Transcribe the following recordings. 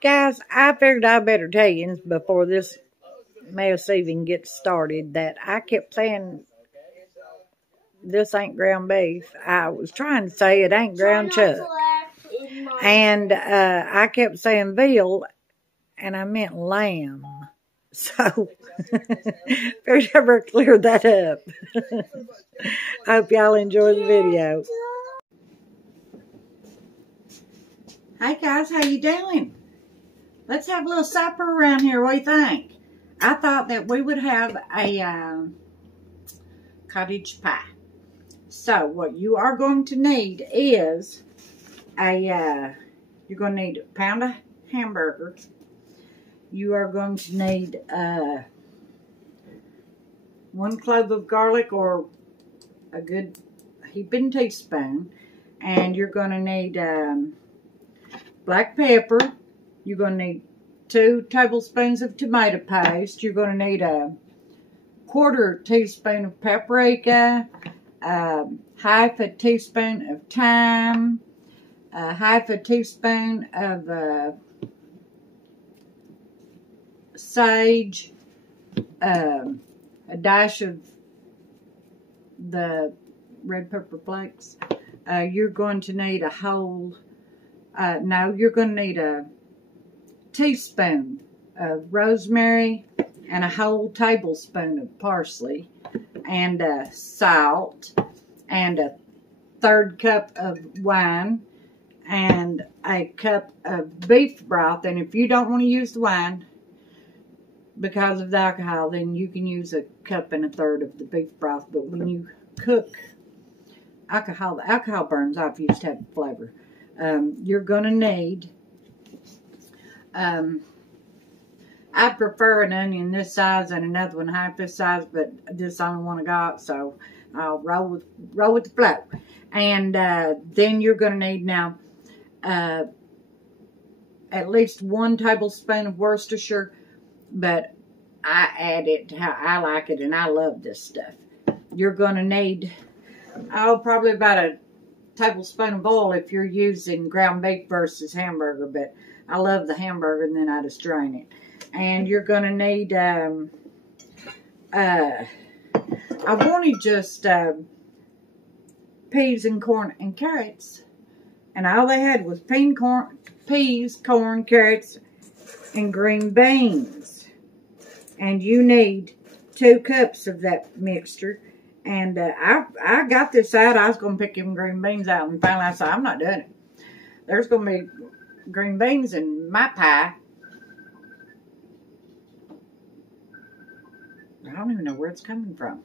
Guys, I figured I better tell you before this mess even gets started that I kept saying this ain't ground beef. I was trying to say it ain't ground chuck. And I kept saying veal, and I meant lamb. So, figured I better clear that up. I hope y'all enjoy the video. Hey guys, how you doing? Let's have a little supper around here. What do you think? I thought that we would have a cottage pie. So what you are going to need is you're going to need a pound of hamburger. You are going to need 1 clove of garlic or a good heaping teaspoon. And you're going to need black pepper. You're going to need 2 tablespoons of tomato paste. You're going to need a 1/4 teaspoon of paprika, half a teaspoon of thyme, half a teaspoon of sage, a dash of the red pepper flakes. You're going to need a whole, you're going to need a teaspoon of rosemary and a whole tablespoon of parsley and salt and a 1/3 cup of wine and a cup of beef broth. And if you don't want to use the wine because of the alcohol, then you can use a cup and 1/3 of the beef broth. But when you cook alcohol, the alcohol burns off. You just have the flavor. You're going to need, I prefer an onion this size and another one half this size, but this is the only one I got, so I'll roll with the flow. And then you're going to need now at least 1 tablespoon of Worcestershire, but I add it to how I like it, and I love this stuff. You're going to need, probably about a tablespoon of oil if you're using ground beef versus hamburger, but I love the hamburger, and then I just drain it. And you're going to need, I wanted just peas and corn and carrots. And all they had was peas, corn, carrots, and green beans. And you need 2 cups of that mixture. And I got this out. I was going to pick them green beans out, and finally I said, I'm not doing it. There's going to be green beans in my pie. I don't even know where it's coming from.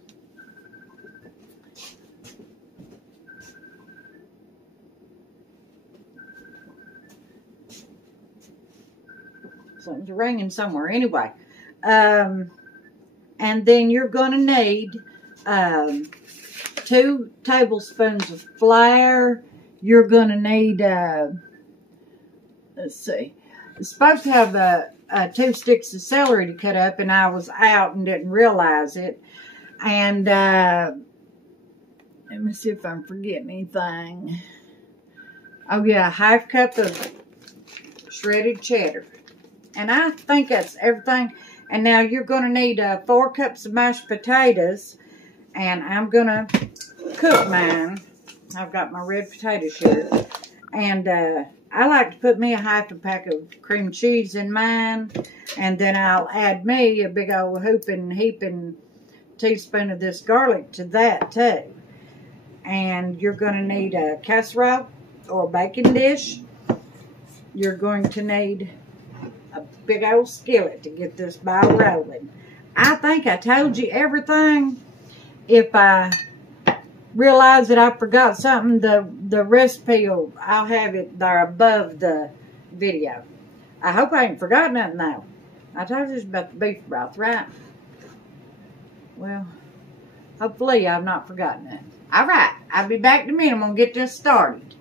Something's ringing somewhere. Anyway. And then you're going to need 2 tablespoons of flour. You're going to need, let's see. It's supposed to have 2 sticks of celery to cut up, and I was out and didn't realize it. And let me see if I'm forgetting anything. Oh yeah, 1/2 cup of shredded cheddar. And I think that's everything. And now you're going to need 4 cups of mashed potatoes. And I'm going to cook mine. I've got my red potatoes here. And I like to put me a 1/2 pack of cream cheese in mine. And then I'll add me a big old heaping teaspoon of this garlic to that too. And you're going to need a casserole or a baking dish. You're going to need a big old skillet to get this ball rolling. I think I told you everything. If I realize that I forgot something, the recipe, I'll have it there above the video. I hope I ain't forgot nothing though. I told you about the beef broth, right? Well, hopefully I've not forgotten it. Alright, I'll be back in a minute. I'm going to get this started.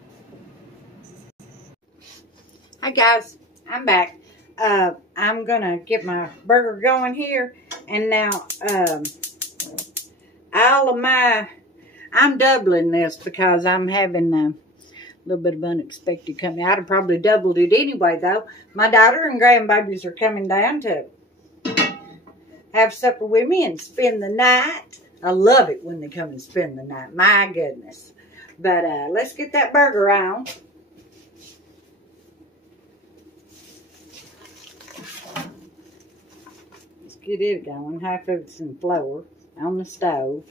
Hi guys, I'm back. I'm going to get my burger going here. And now, all of my, I'm doubling this because I'm having little bit of unexpected company. I'd have probably doubled it anyway, though. My daughter and grandbabies are coming down to have supper with me and spend the night. I love it when they come and spend the night. My goodness. But let's get that burger on. Let's get it going. Half of it's in flour on the stove.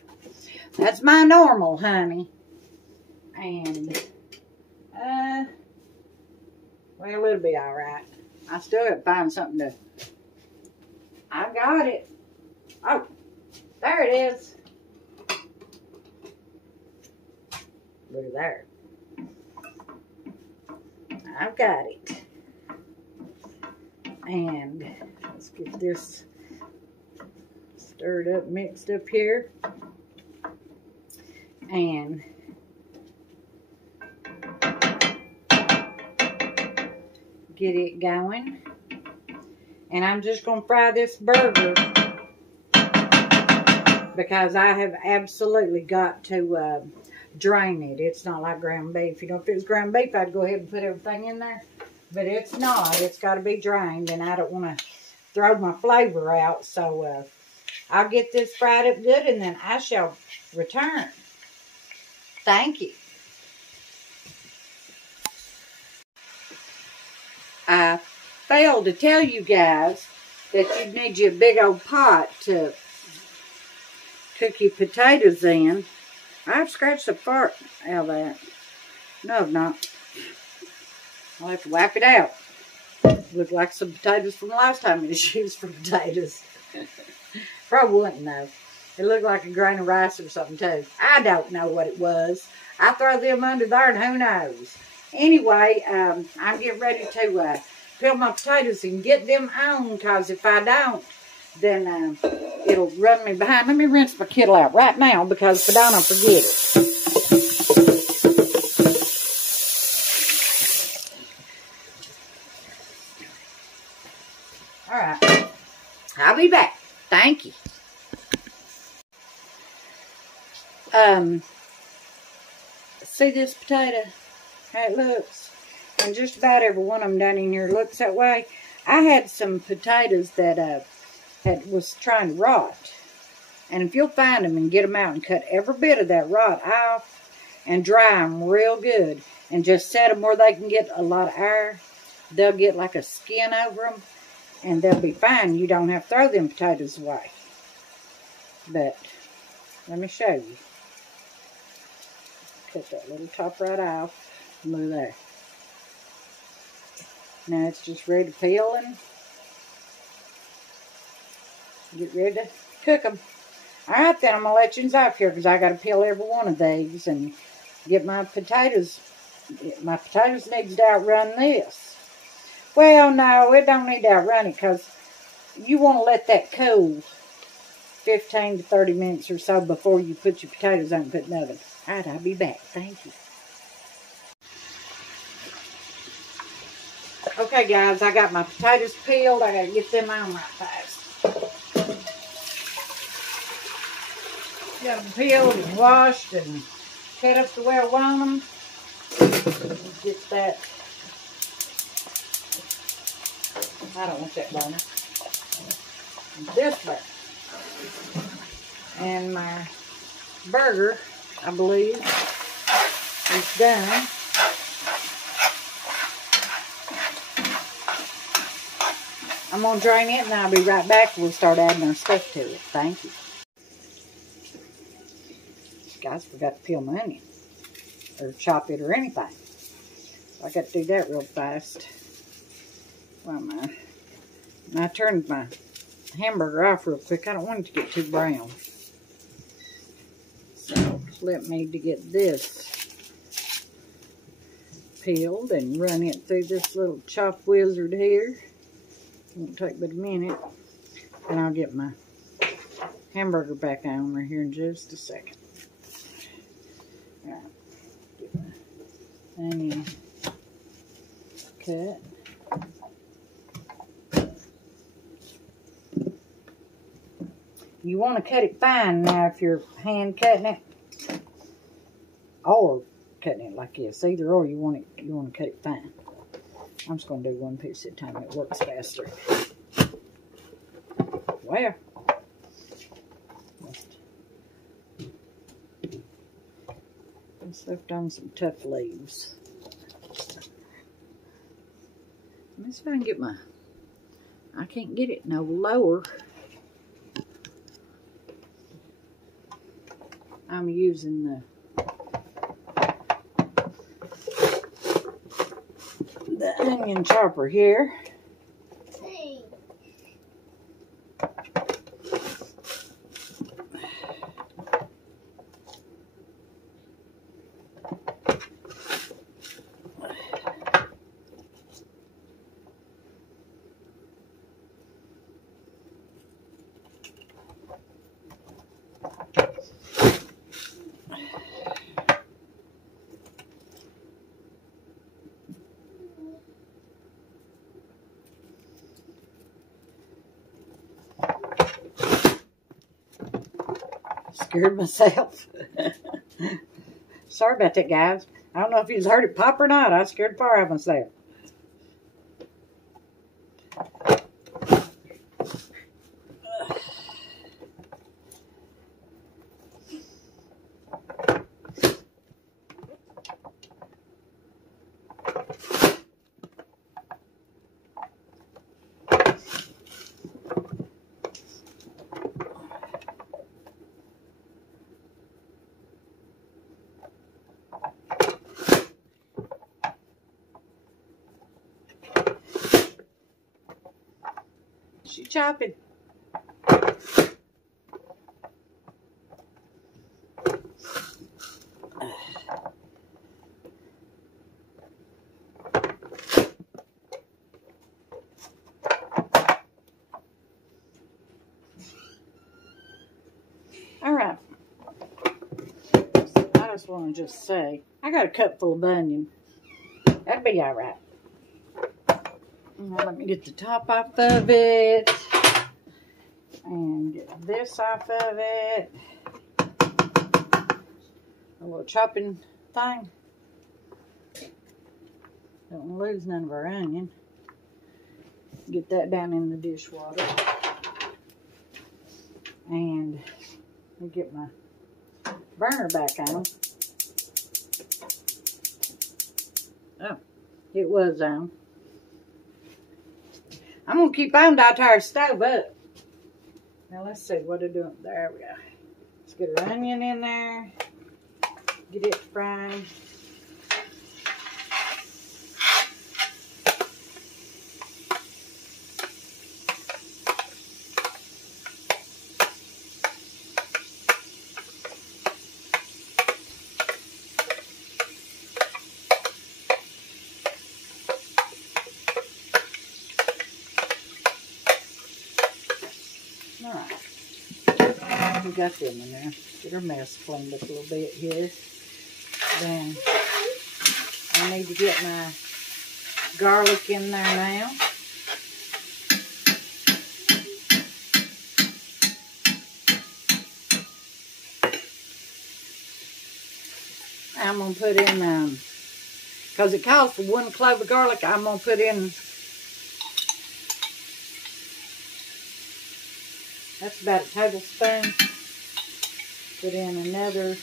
That's my normal, honey. And, well, it'll be all right. I still got to find something to... I got it. Oh, there it is. Look at there. I've got it. And let's get this stirred up, mixed up here. And get it going. And I'm just going to fry this burger because I have absolutely got to drain it. It's not like ground beef. You know, if it was ground beef, I'd go ahead and put everything in there. But it's not. It's got to be drained, and I don't want to throw my flavor out. So I'll get this fried up good, and then I shall return. Thank you. I failed to tell you guys that you'd need you a big old pot to cook your potatoes in. I've scratched the part out of that. No, I've not. I'll have to wipe it out. Looked like some potatoes from the last time it was used for potatoes. Probably wouldn't though. It looked like a grain of rice or something too. I don't know what it was. I throw them under there and who knows. Anyway, I'm getting ready to peel my potatoes and get them on, because if I don't, then it'll run me behind. Let me rinse my kettle out right now, because if I don't, I'll forget it. All right. I'll be back. Thank you. See this potato? How it looks? And just about every one of them down in here looks that way. I had some potatoes that was trying to rot. And if you'll find them and get them out and cut every bit of that rot off and dry them real good and just set them where they can get a lot of air, they'll get like a skin over them and they'll be fine. You don't have to throw them potatoes away. But let me show you. Cut that little top right off. Look there. Now it's just ready to peel and get ready to cook them. Alright, then I'm going to let you off here because I got to peel every one of these and get my potatoes. My potatoes needs to outrun this. Well, no, it don't need to outrun it because you want to let that cool 15 to 30 minutes or so before you put your potatoes on and put in the oven. Alright, I'll be back. Thank you. Okay, guys, I got my potatoes peeled. I got to get them on right fast. Got them peeled and washed and cut up the way I want them. Get that. I don't want that burner. This burner. And my burger, I believe, is done. I'm going to drain it and I'll be right back. We'll start adding our stuff to it. Thank you. Guys, forgot to peel my onion. Or chop it or anything. I got to do that real fast. Well, I turned my hamburger off real quick. I don't want it to get too brown. So, let me to get this peeled and run it through this little chop wizard here. Won't take but a minute. And I'll get my hamburger back on right here in just a second. Alright. Get my onion cut. You want to cut it fine now if you're hand cutting it. Or cutting it like this. Either or you want to cut it fine. I'm just going to do one piece at a time. It works faster. Well, let's left on some tough leaves. Let's see if I can get my, I can't get it no lower. I'm using the onion chopper here. Scared myself. Sorry about that, guys. I don't know if you've heard it pop or not. I scared the fire out of myself. She chopping. All right. I just want to just say, I got a cup full of onion. That'd be all right. Now let me get the top off of it and get this off of it. A little chopping thing. Don't want to lose none of our onion. Get that down in the dishwater. And I'll get my burner back on. Oh, it was on. I'm going to keep on till I tire the stove up. Now let's see what I'm doing. There we go. Let's get our onion in there. Get it fried. Alright, we got them in there. Get our mess cleaned up a little bit here. Then I need to get my garlic in there now. I'm going to put in, because it calls for 1 clove of garlic, I'm going to put in, that's about a tablespoon. Put in another,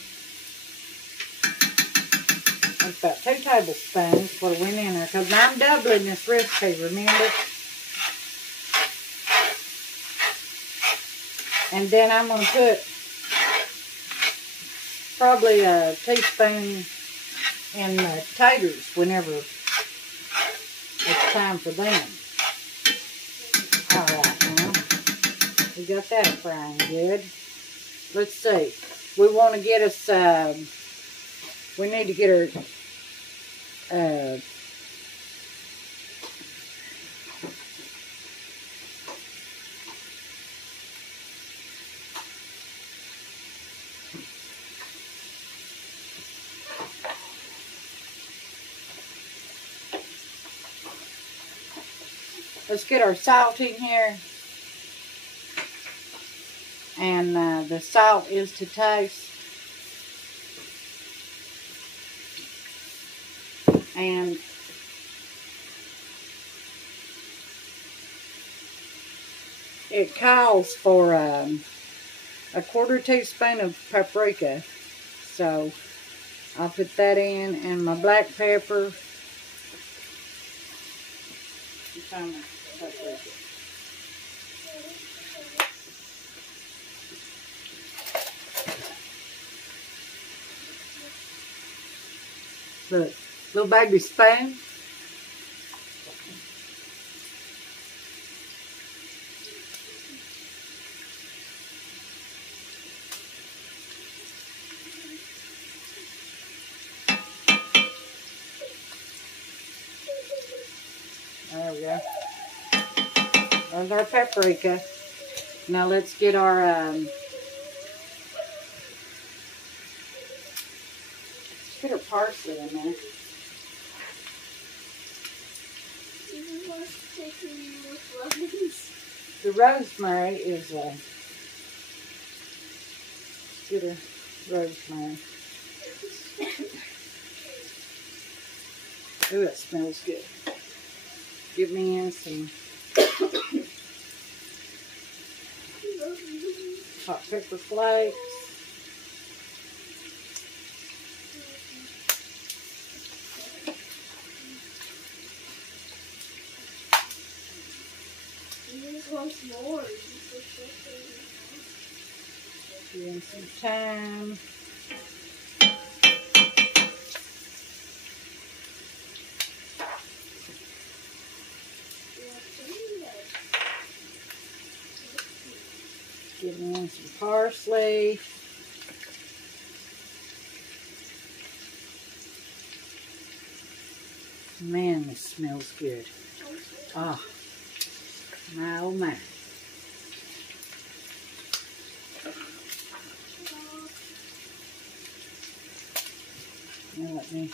that's about 2 tablespoons what went in there, because I'm doubling this recipe, remember? And then I'm going to put probably a teaspoon in the taters whenever it's time for them. Alright, now we got that frying good. Let's see. We want to get us, we need to get our, let's get our salt in here. And the salt is to taste. And it calls for a 1/4 teaspoon of paprika. So I'll put that in, and my black pepper. Look, little baby spoon. There we go. There's our paprika. Now let's get our parsley in there. The rosemary is get a rosemary. Ooh, it smells good. Get me in some hot pepper flakes. Give him some time. Give him some parsley. Man, this smells good. Oh, my oh my. Now let me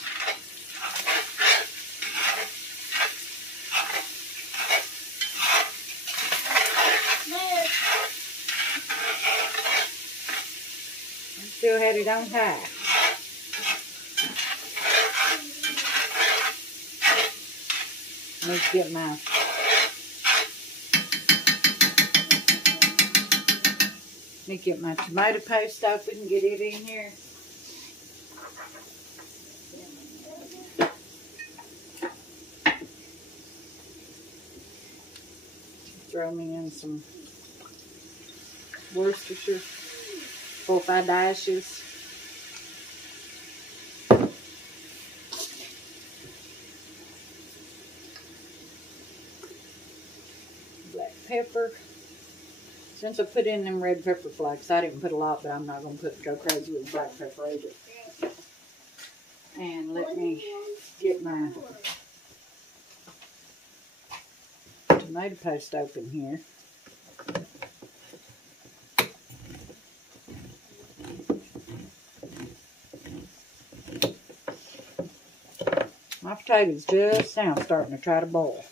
still had it on high. Let's get my tomato paste open and get it in here. Throw me in some Worcestershire, 4 or 5 dashes. Black pepper. Since I put in them red pepper flakes, I didn't put a lot, but I'm not going to go crazy with black pepper either. And let me get my tomato paste open here. My potatoes just now starting to try to boil.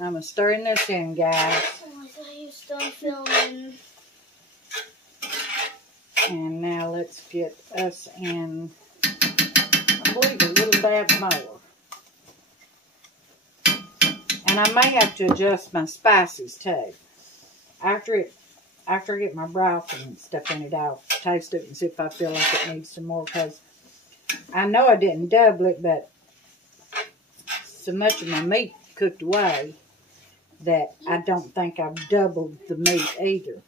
I'm stirring this in, guys. Oh, I thought you were still filming. And now let's get us in, I believe, a little dab more. And I may have to adjust my spices too. After I get my broth and stuff in it, I'll taste it and see if I feel like it needs some more. Because I know I didn't double it, but so much of my meat cooked away that I don't think I've doubled the meat either.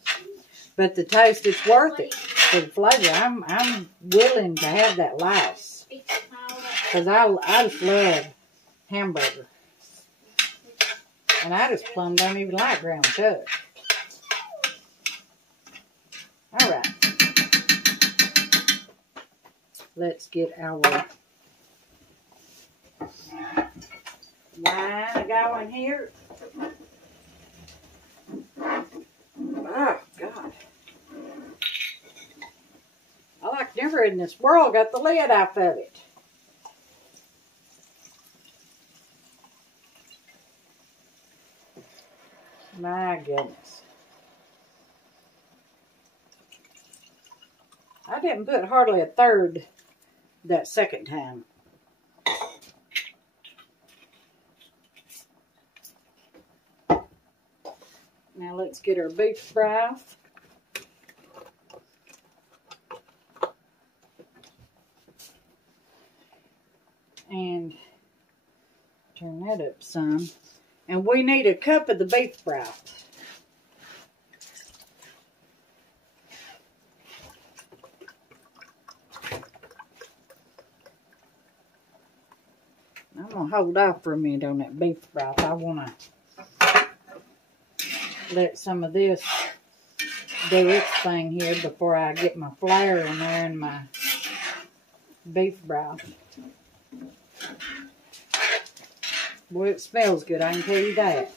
But the taste, it's worth it for the flavor. I'm willing to have that last. Because I just love hamburger. And I just plumb don't even like ground chuck. Alright. Let's get our Line going here. Oh, God. I like never in this world got the lid off of it. My goodness. I didn't put hardly a third that second time. Now let's get our beef broth. And turn that up some. And we need a cup of the beef broth. I'm going to hold off for a minute on that beef broth. I want to let some of this do its thing here before I get my flour in there and my beef broth. Boy, it smells good, I can tell you that.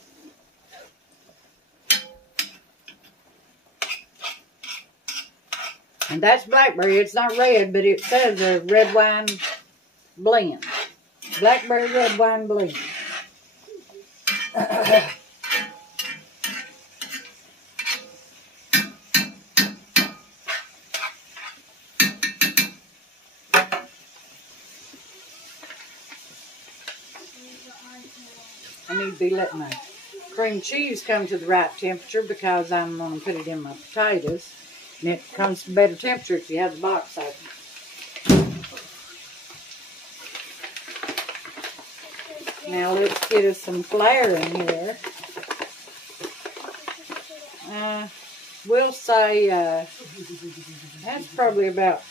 And that's blackberry. It's not red, but it says a red wine blend. Blackberry red wine blend. I need to be letting my cream cheese come to the right temperature because I'm going to put it in my potatoes. And it comes to better temperature if you have the box open. Now let's get us some flour in here. We'll say that's probably about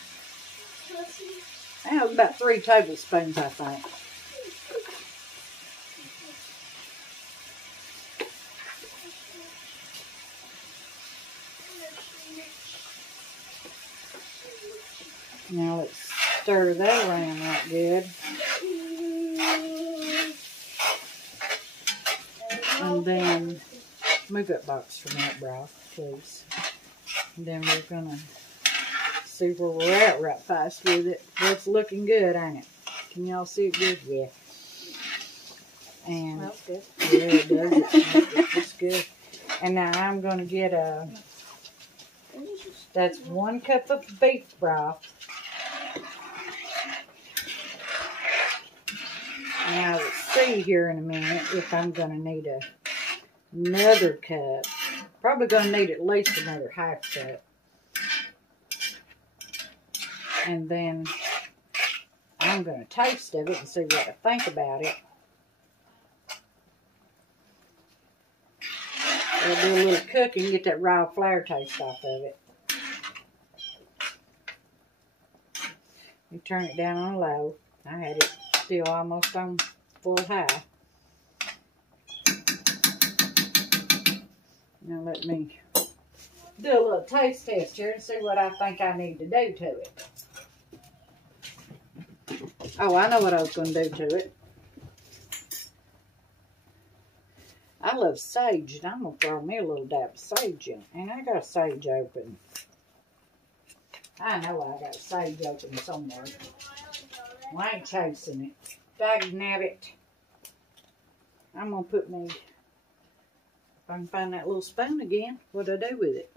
3 tablespoons, I think. Now let's stir that around right good. And then move that box from that broth, please. And then we're going to see where we're at right fast with it. It's looking good, ain't it? Can y'all see it good? Yeah. And smells good. Yeah, it does. It's good. And now I'm going to get that's 1 cup of beef broth. Now let's see here in a minute if I'm going to need another cup. Probably going to need at least another half cup. And then I'm going to taste of it and see what I think about it. I'll do a little cooking, get that raw flour taste off of it. You turn it down on low. I had it still almost on full high. Now let me do a little taste test here and see what I think I need to do to it. Oh, I know what I was going to do to it. I love sage, and I'm going to throw me a little dab of sage in it. And I got a sage open. I know I got a sage open somewhere. Well, I ain't chasing it. Dag-nabbit. I'm going to put me, if I can find that little spoon again, what'd I do with it?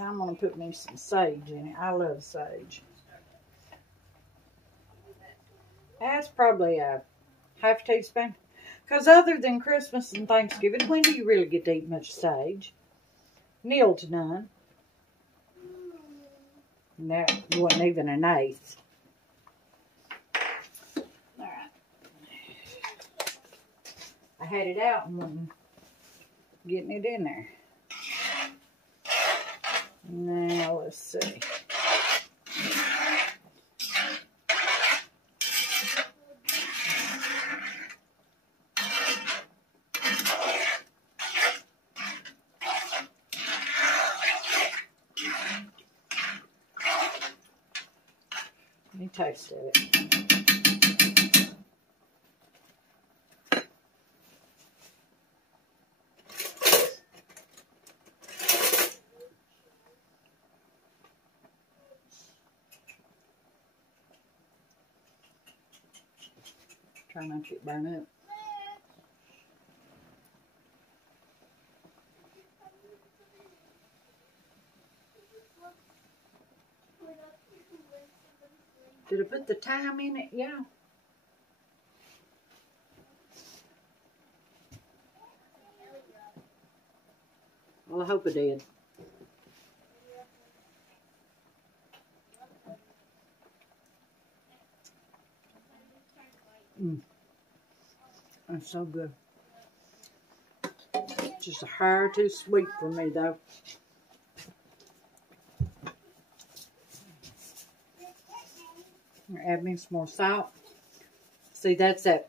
I'm going to put me some sage in it. I love sage. That's probably a half a teaspoon. Because other than Christmas and Thanksgiving, when do you really get to eat much sage? Nil to none. And that wasn't even an eighth. Alright. I had it out and wasn't getting it in there. Now let's see. Let me taste of it. Try not to get burned up. Did I put the thyme in it? Yeah. Well, I hope I did. That's so good. Just a hair too sweet for me, though. Add me some more salt. See, that's that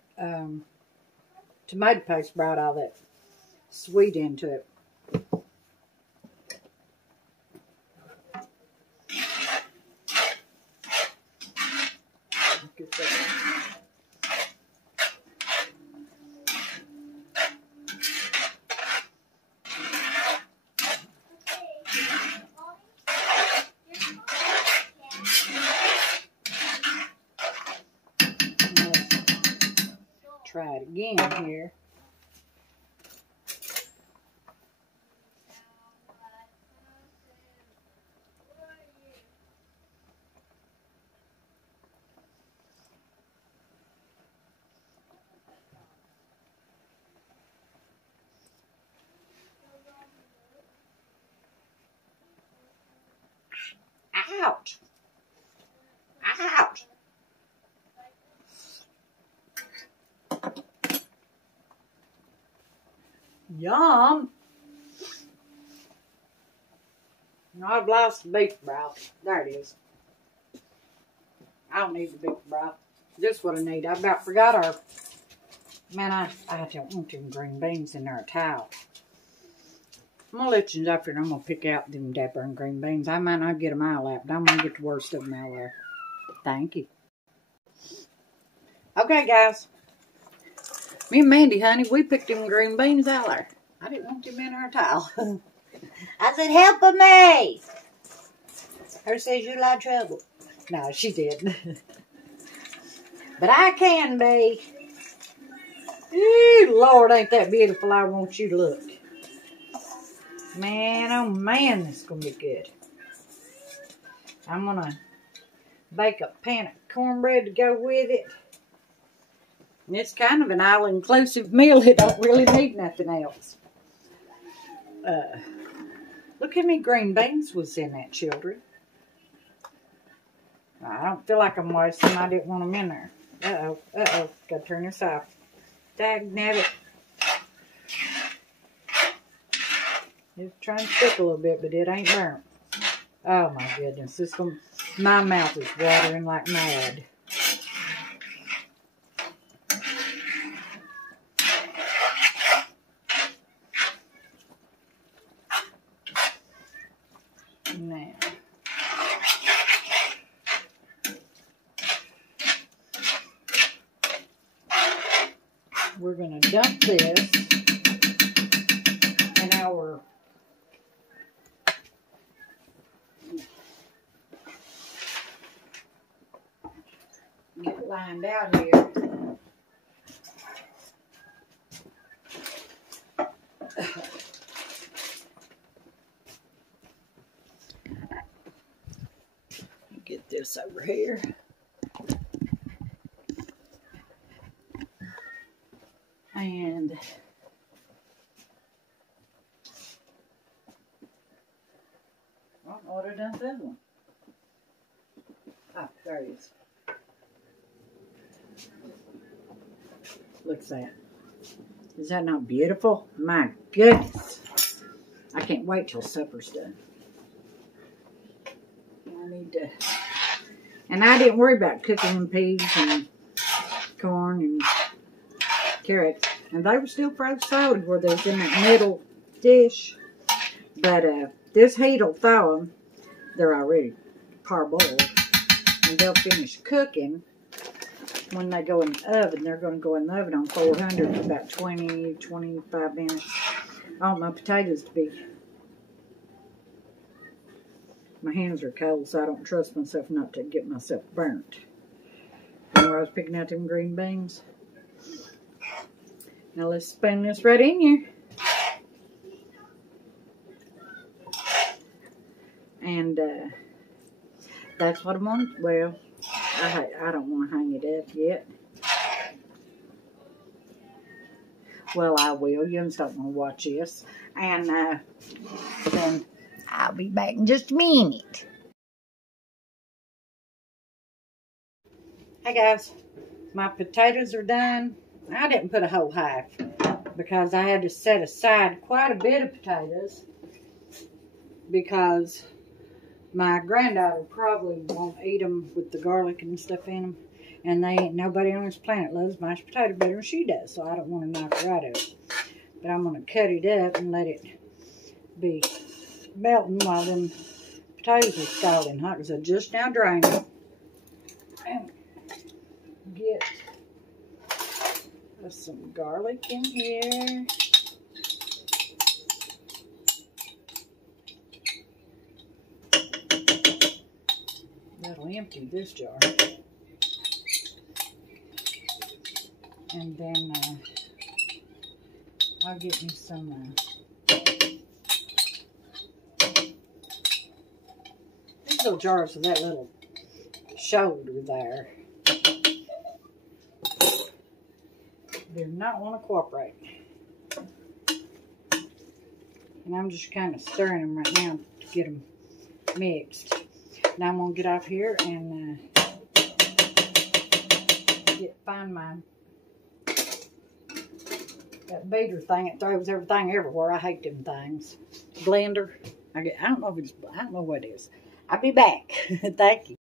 tomato paste brought all that sweet into it. Look at that. Try it again here. Ouch! Ouch! Yum! Now I've lost the beef broth. There it is. I don't need the beef broth. This is what I need. I about forgot our... Man, I don't want them green beans in there at all. I'm going to let you up here and I'm going to pick out them dapper and green beans. I might not get them all out, but I'm going to get the worst of them out there. Thank you. Okay, guys. Me and Mandy, honey, we picked them green beans out there. I didn't want them in our towel. I said, help me. Her says you like trouble. No, she didn't. But I can be. Ooh, Lord, ain't that beautiful. I want you to look. Man, oh man, this is going to be good. I'm going to bake a pan of cornbread to go with it. And it's kind of an all-inclusive meal. It don't really need nothing else. Look how many green beans was in that, children. I don't feel like I'm wasting them. I didn't want them in there. Uh-oh. Uh-oh. Got to turn this off. Dagnabbit. It's trying to stick a little bit, but it ain't burnt. Oh, my goodness. My mouth is watering like mad. Now, we're going to dump this in our get it lined out here. Get this over here. And I don't know what I done with that one. Ah, there it is. Look at that. Is that not beautiful? My goodness. I can't wait till supper's done. I need to... And I didn't worry about cooking them peas and corn and carrots. And they were still frozen solid where they was in that middle dish. But this heat will thaw them. They're already parboiled. And they'll finish cooking. When they go in the oven, they're going to go in the oven on 400 for about 20, 25 minutes. I want my potatoes to be... My hands are cold, so I don't trust myself not to get myself burnt. When I was picking out them green beans, Now let's spoon this right in here. And that's what I'm on. Well, I don't want to hang it up yet. Well, I will. You just don't want to watch this. And then I'll be back in just a minute. Hey guys, my potatoes are done. I didn't put a whole half because I had to set aside quite a bit of potatoes because my granddaughter probably won't eat them with the garlic and stuff in them. And they ain't nobody on this planet loves mashed potato better than she does, so I don't want to knock her out of it. But I'm going to cut it up and let it be melting while them potatoes are scalding hot, because I just now drained them. And get some garlic in here. That'll empty this jar. And then I'll get me some these little jars of that little shoulder there. Do not want to cooperate. And I'm just kind of stirring them right now to get them mixed. Now I'm going to get off here and find my that beater thing. It throws everything everywhere. I hate them things. Blender. I don't know what it is. I'll be back. Thank you.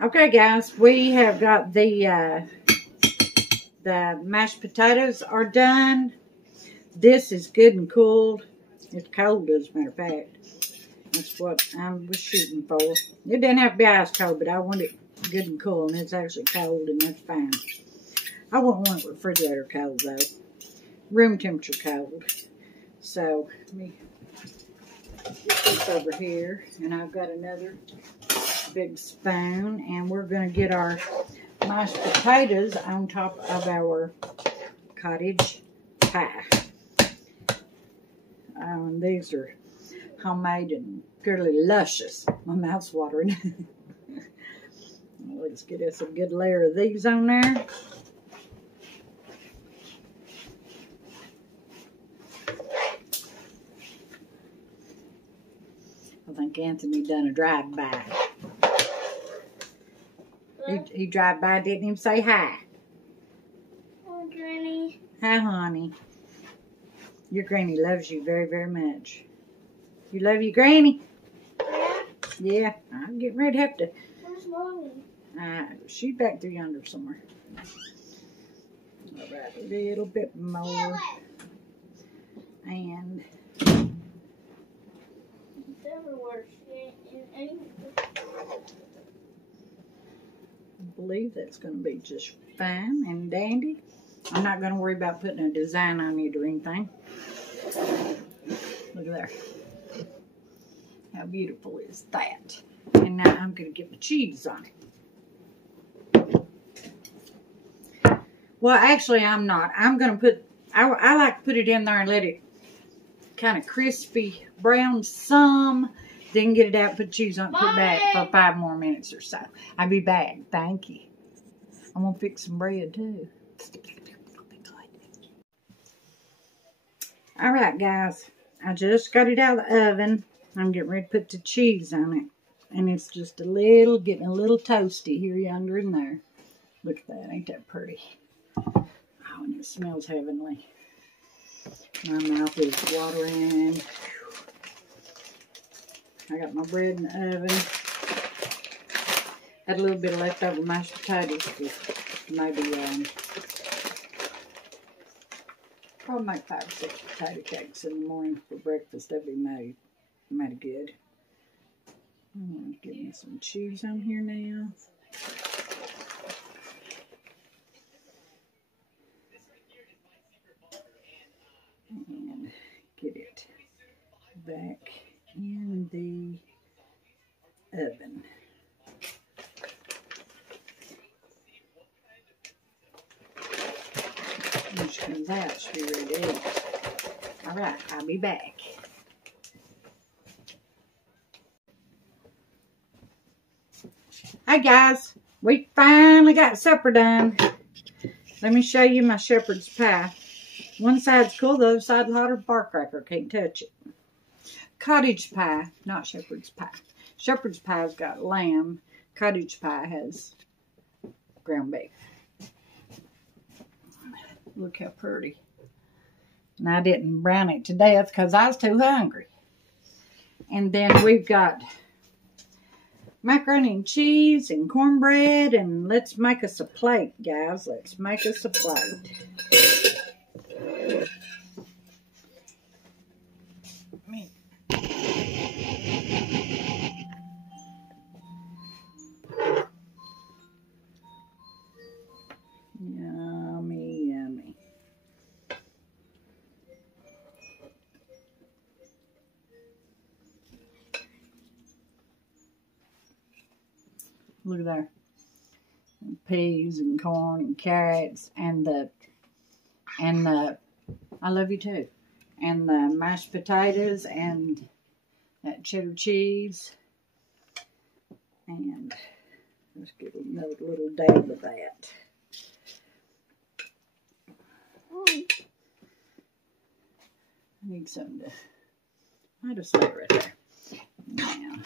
Okay, guys, we have got the mashed potatoes are done. This is good and cooled. It's cold, as a matter of fact. That's what I was shooting for. It didn't have to be ice cold, but I want it good and cool, and it's actually cold, and that's fine. I wouldn't want it refrigerator cold, though. Room temperature cold. So, let me get this over here, and I've got another big spoon, and we're going to get our mashed potatoes on top of our cottage pie. These are homemade and fairly luscious. My mouth's watering. Let's get us a good layer of these on there. I think Anthony done a drive-by. He drive by, didn't even say hi. Oh, Granny. Hi, honey. Your granny loves you very, very much. You love your granny? Yeah? Yeah, I'm getting ready to have to. Where's Mommy? She's back there yonder somewhere. All right, a little bit more. And It's everywhere. I believe that's going to be just fine and dandy. I'm not going to worry about putting a design on it or anything. Look at there. How beautiful is that? And now I'm going to get the cheese on it. Well, actually, I'm not. I'm going to put, I like to put it in there and let it kind of crispy brown some. Then get it out, put cheese on it, put it back for 5 more minutes or so. I'll be back. Thank you. I'm going to fix some bread, too. All right, guys. I just got it out of the oven. I'm getting ready to put the cheese on it. And it's just getting a little toasty here, yonder, and there. Look at that. Ain't that pretty? Oh, and it smells heavenly. My mouth is watering. I got my bread in the oven. Had a little bit of leftover mashed potatoes. Maybe, probably make 5 or 6 potato cakes in the morning for breakfast. That'd be mighty good. I'm going to get me some cheese on here now. And get it back in the oven. comes out, she'll be ready to eat. All right, I'll be back. Hi guys, we finally got supper done. Let me show you my shepherd's pie. One side's cool, the other side's hot as a firecracker. Can't touch it. Cottage pie, not shepherd's pie. Shepherd's pie's got lamb. Cottage pie has ground beef. Look how pretty. And I didn't brown it to death because I was too hungry. And then we've got macaroni and cheese and cornbread. And let's make us a plate, guys. Let's make us a plate. Yummy, yummy. Look at there. Peas and corn and carrots and the I love you too. And the mashed potatoes and that cheddar cheese. And let's get another little dab of that. I need something to, I just lay it right there. Now.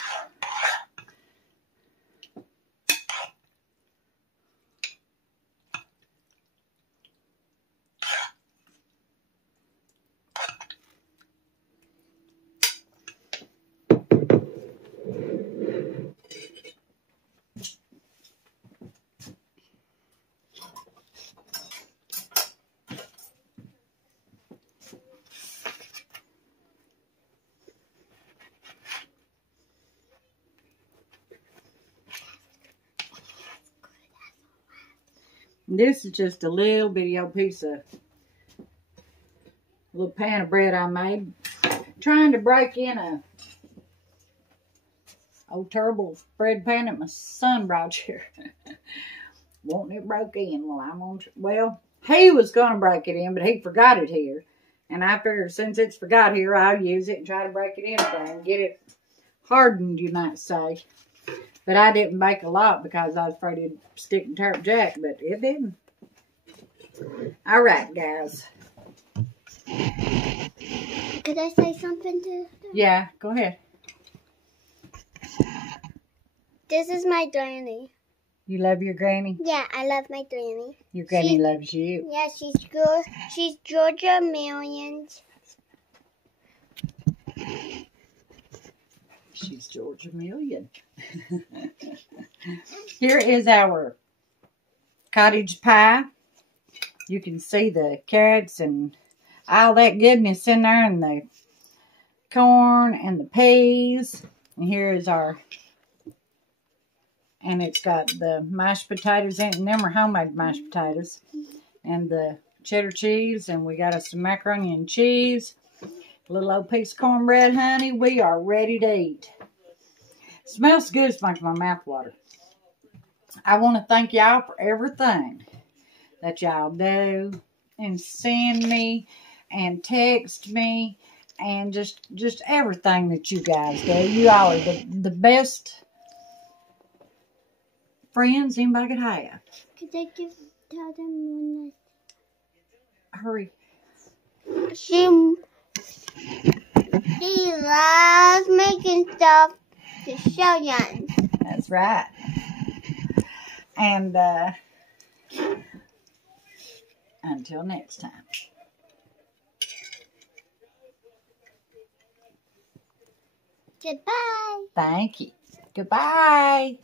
This is just a little bitty old piece of, little pan of bread I made. Trying to break in a old terrible bread pan that my son brought here. Wanting it broke in. Well, I'm on, well, he was going to break it in, but he forgot it here. And I figured since it's forgot here, I'll use it and try to break it in again. Get it hardened, you might say. But I didn't bake a lot because I was afraid it'd stick and turp jack, but it didn't. All right, guys. Could I say something to them? Yeah, go ahead. This is my granny. You love your granny? Yeah, I love my granny. Your granny loves you. Yeah, she's good. She's Georgia Millions. She's Georgia Million. Here is our cottage pie. You can see the carrots and all that goodness in there, and the corn and the peas. And here is our, and it's got the mashed potatoes in it, and them are homemade mashed potatoes. And the cheddar cheese, and we got us some macaroni and cheese. A little old piece of cornbread, honey. We are ready to eat. Smells good. It's making my mouth water. I want to thank y'all for everything that y'all do and send me and text me and just everything that you guys do. You all are the best friends anybody could have. Could I tell them one? Hurry. She loves making stuff to show you. That's right. And until next time. Goodbye. Thank you. Goodbye.